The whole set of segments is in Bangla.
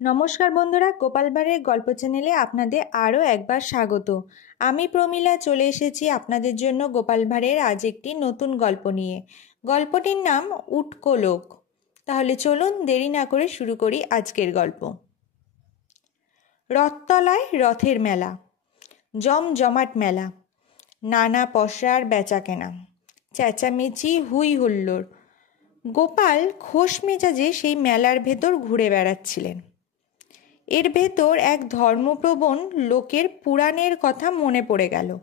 নমস্কার বন্ধুরা, গোপাল ভাঁড়ের গল্প চ্যানেলে আপনাদের আরও একবার স্বাগত। আমি প্রমীলা চলে এসেছি আপনাদের জন্য গোপাল ভাঁড়ের আজ একটি নতুন গল্প নিয়ে। গল্পটির নাম উটকো লোক। তাহলে চলুন দেরি না করে শুরু করি আজকের গল্প। রথতলায় রথের মেলা, জমজমাট মেলা, নানা পসরার বেচাকেনা, চেঁচামেচি হুই হুল্লোড়। গোপাল খোশ মেজাজে সেই মেলার ভেতর ঘুরে বেড়াচ্ছিলেন। এর ভেতর এক ধর্মপ্রবণ লোকের পুরাণের কথা মনে পড়ে গেল।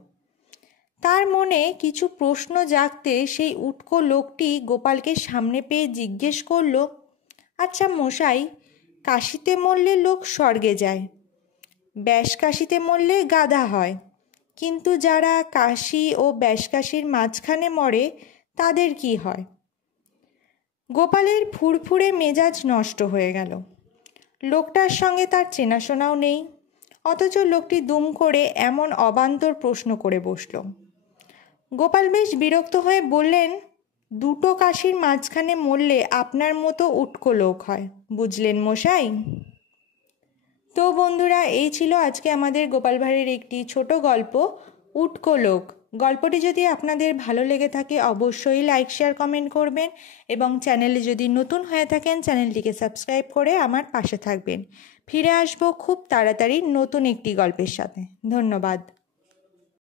তার মনে কিছু প্রশ্ন জাগতে সেই উটকো লোকটি গোপালকে সামনে পেয়ে জিজ্ঞেস করল, আচ্ছা মশাই, কাশিতে মরলে লোক স্বর্গে যায়, ব্যাসকাশিতে মরলে গাধা হয়, কিন্তু যারা কাশি ও ব্যাসকাশির মাঝখানে মরে তাদের কি হয়? গোপালের ফুরফুরে মেজাজ নষ্ট হয়ে গেল। লোকটার সঙ্গে তার চেনাশোনাও নেই, অথচ লোকটি দুম করে এমন অবান্তর প্রশ্ন করে বসল। গোপাল বেশ বিরক্ত হয়ে বললেন, দুটো কাশির মাঝখানে মরলে আপনার মতো উটকো লোক হয়, বুঝলেন মশাই? তো বন্ধুরা, এই ছিল আজকে আমাদের গোপাল ভাঁড়ের একটি ছোট গল্প, উটকো লোক। গল্পটি যদি আপনাদের ভালো লেগে থাকে অবশ্যই লাইক, শেয়ার, কমেন্ট করবেন এবং চ্যানেলে যদি নতুন হয়ে থাকেন চ্যানেলটিকে সাবস্ক্রাইব করে আমার পাশে থাকবেন। ফিরে আসবো খুব তাড়াতাড়ি নতুন একটি গল্পের সাথে। ধন্যবাদ।